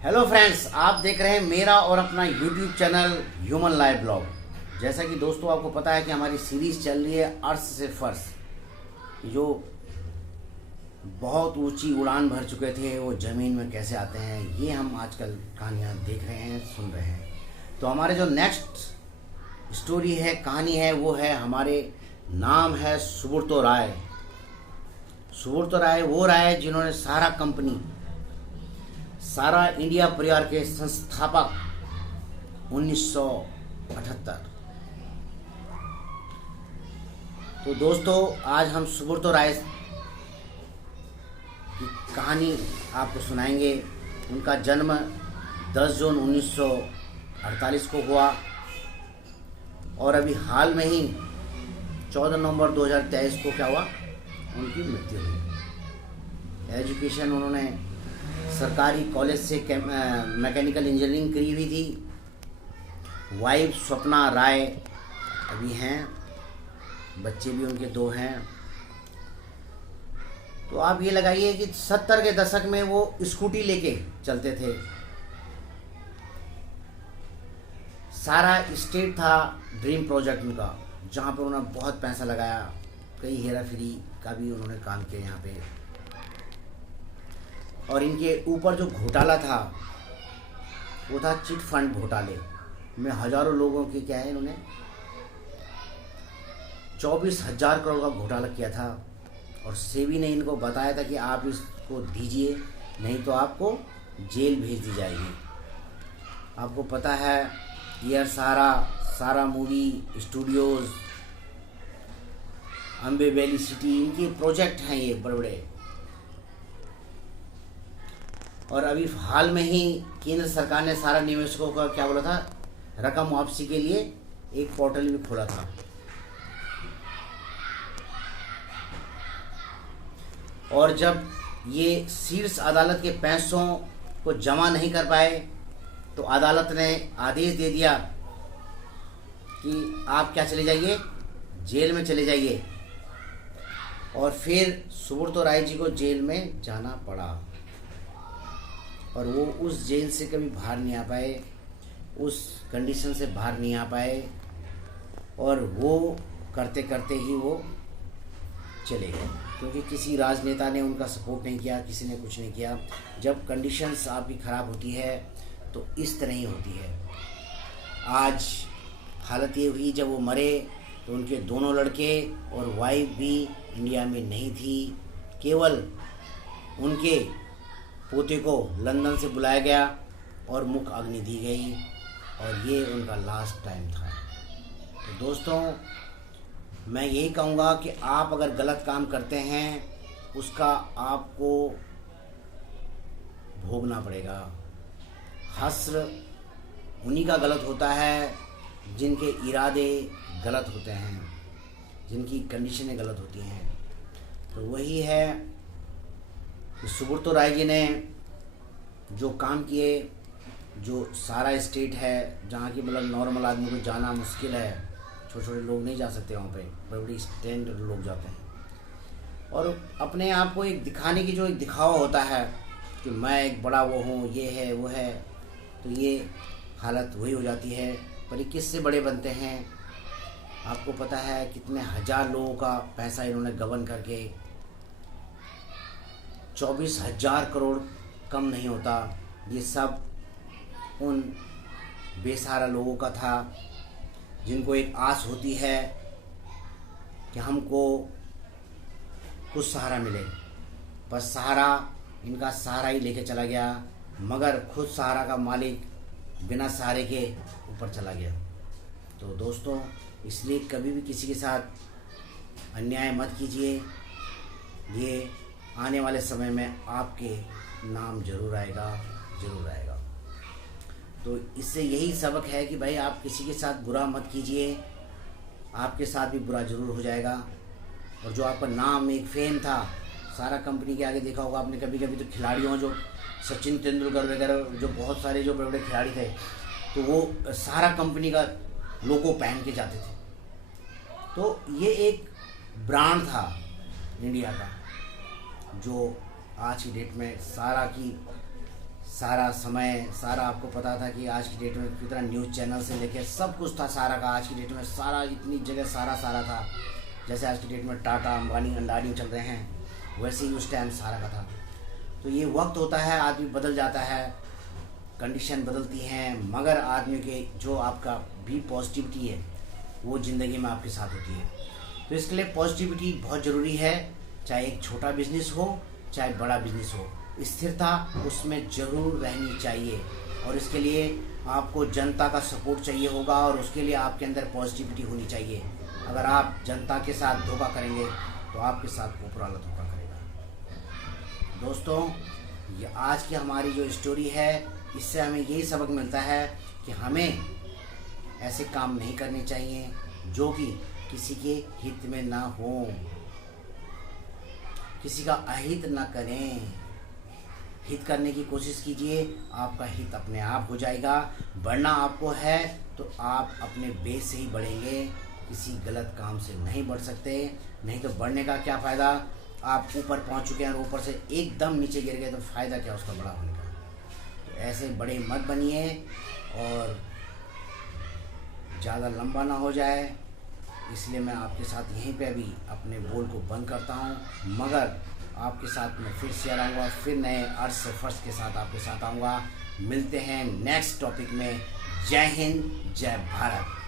Hello friends, आप देख रहे हैं मेरा और अपना YouTube channel human life blog. जैसा कि दोस्तों आपको पता है कि हमारी सीरीज़ चल रही है अर्थ से फर्श, जो बहुत ऊंची उड़ान भर चुके थे वो ज़मीन में कैसे आते हैं, ये हम आजकल कहानियाँ देख रहे हैं, सुन रहे हैं। तो हमारे जो नेक्स्ट स्टोरी है, कहानी है, वो है हमारे नाम है सुब्रतो राय। सुब्रतो राय वो राय जिन्होंने सारा इंडिया परिवार के संस्थापक 1978। तो दोस्तों आज हम सुब्रतो राय की कहानी आपको सुनाएंगे। उनका जन्म 10 जून 1948 को हुआ और अभी हाल में ही 14 नवंबर 2023 को क्या हुआ, उनकी मृत्यु हुई। एजुकेशन उन्होंने सरकारी कॉलेज से मैकेनिकल इंजीनियरिंग करी हुई थी। वाइफ स्वप्ना राय अभी हैं, बच्चे भी उनके 2 हैं। तो आप ये लगाइए कि 70 के दशक में वो स्कूटी लेके चलते थे। सारा स्टेट था ड्रीम प्रोजेक्ट उनका, जहाँ पे उन्होंने बहुत पैसा लगाया। कई हेरा फेरी का भी उन्होंने काम किया यहाँ पे। और इनके ऊपर जो घोटाला था वो था चिट फंड घोटाले में हजारों लोगों की क्या है, इन्होंने 24,000 करोड़ का घोटाला किया था। और सेबी ने इनको बताया था कि आप इसको दीजिए, नहीं तो आपको जेल भेज दी जाएगी। आपको पता है ये सारा movie studios, Ambe valley city, इनके प्रोजेक्ट हैं ये बड़े बड़े। और अभी हाल में ही केंद्र सरकार ने सारा निवेशकों का क्या बोला था, रकम वापसी के लिए एक पोर्टल भी खोला था। और जब ये शीर्ष अदालत के पैसों को जमा नहीं कर पाए तो अदालत ने आदेश दे दिया कि आप क्या चले जाइए, जेल में चले जाइए। और फिर सुब्रतो राय जी को जेल में जाना पड़ा और वो उस जेल से कभी बाहर नहीं आ पाए, उस कंडीशन से बाहर नहीं आ पाए। और वो करते करते ही वो चले गए, क्योंकि किसी राजनेता ने उनका सपोर्ट नहीं किया, किसी ने कुछ नहीं किया। जब कंडीशंस आपकी ख़राब होती है तो इस तरह ही होती है। आज हालत ये हुई, जब वो मरे तो उनके दोनों लड़के और वाइफ भी इंडिया में नहीं थी। केवल उनके पोते को लंदन से बुलाया गया और मुख अग्नि दी गई और ये उनका लास्ट टाइम था। तो दोस्तों मैं यही कहूँगा कि आप अगर गलत काम करते हैं उसका आपको भोगना पड़ेगा। हश्र उन्हीं का गलत होता है जिनके इरादे गलत होते हैं, जिनकी कंडीशनें गलत होती हैं। तो वही है कि सुब्रतो राय जी ने जो काम किए, जो सारा स्टेट है जहाँ की मतलब नॉर्मल आदमी को जाना मुश्किल है, छोटे छोटे लोग नहीं जा सकते वहाँ पे, बड़े बड़े स्टैंडर्ड लोग जाते हैं। और अपने आप को एक दिखाने की जो एक दिखावा होता है कि मैं एक बड़ा वो हूँ, ये है वो है, तो ये हालत वही हो जाती है। पर ये किससे बड़े बनते हैं, आपको पता है कितने हजार लोगों का पैसा इन्होंने गबन करके, 24,000 करोड़ कम नहीं होता। ये सब उन बेसहारा लोगों का था जिनको एक आस होती है कि हमको कुछ सहारा मिले, पर सहारा इनका सहारा ही लेके चला गया, मगर खुद सहारा का मालिक बिना सहारे के ऊपर चला गया। तो दोस्तों इसलिए कभी भी किसी के साथ अन्याय मत कीजिए। ये आने वाले समय में आपके नाम जरूर आएगा। तो इससे यही सबक है कि भाई आप किसी के साथ बुरा मत कीजिए, आपके साथ भी बुरा जरूर हो जाएगा। और जो आपका नाम एक फेम था, सारा कंपनी के आगे देखा होगा आपने कभी कभी, तो खिलाड़ियों जो सचिन तेंदुलकर वगैरह, जो बहुत सारे जो बड़े बड़े खिलाड़ी थे, तो वो सारा कंपनी का लोगो पहन के जाते थे। तो ये एक ब्रांड था इंडिया का, जो आज की डेट में सारा समय, सारा आपको पता था कि आज की डेट में कितना न्यूज़ चैनल से लेके सब कुछ था सारा का। आज की डेट में सारा, इतनी जगह सारा था। जैसे आज की डेट में टाटा, अंबानी, अंडानी चल रहे हैं, वैसे ही उस टाइम सारा का था। तो ये वक्त होता है, आदमी बदल जाता है, कंडीशन बदलती हैं, मगर आदमी के जो आपका भी पॉजिटिविटी है वो ज़िंदगी में आपके साथ होती है। तो इसके लिए पॉजिटिविटी बहुत ज़रूरी है, चाहे एक छोटा बिजनेस हो चाहे बड़ा बिजनेस हो, स्थिरता उसमें ज़रूर रहनी चाहिए। और इसके लिए आपको जनता का सपोर्ट चाहिए होगा और उसके लिए आपके अंदर पॉजिटिविटी होनी चाहिए। अगर आप जनता के साथ धोखा करेंगे तो आपके साथ ऊपर वाला धोखा करेगा। दोस्तों, ये आज की हमारी जो स्टोरी है, इससे हमें यही सबक मिलता है कि हमें ऐसे काम नहीं करने चाहिए जो कि किसी के हित में ना हो, किसी का अहित ना करें। हित करने की कोशिश कीजिए, आपका हित अपने आप हो जाएगा। बढ़ना आपको है तो आप अपने बेस से ही बढ़ेंगे, किसी गलत काम से नहीं बढ़ सकते। नहीं तो बढ़ने का क्या फ़ायदा, आप ऊपर पहुंच चुके हैं और ऊपर से एकदम नीचे गिर गए तो फ़ायदा क्या उसका बड़ा होने का। तो ऐसे बड़े मत बनिए और ज़्यादा लंबा ना हो जाए, इसलिए मैं आपके साथ यहीं पे अभी अपने बोल को बंद करता हूँ। मगर आपके साथ मैं फिर शेयर आऊँगा, फिर नए अर्थ से फर्स्ट के साथ आपके साथ आऊँगा। मिलते हैं नेक्स्ट टॉपिक में। जय हिंद, जय भारत।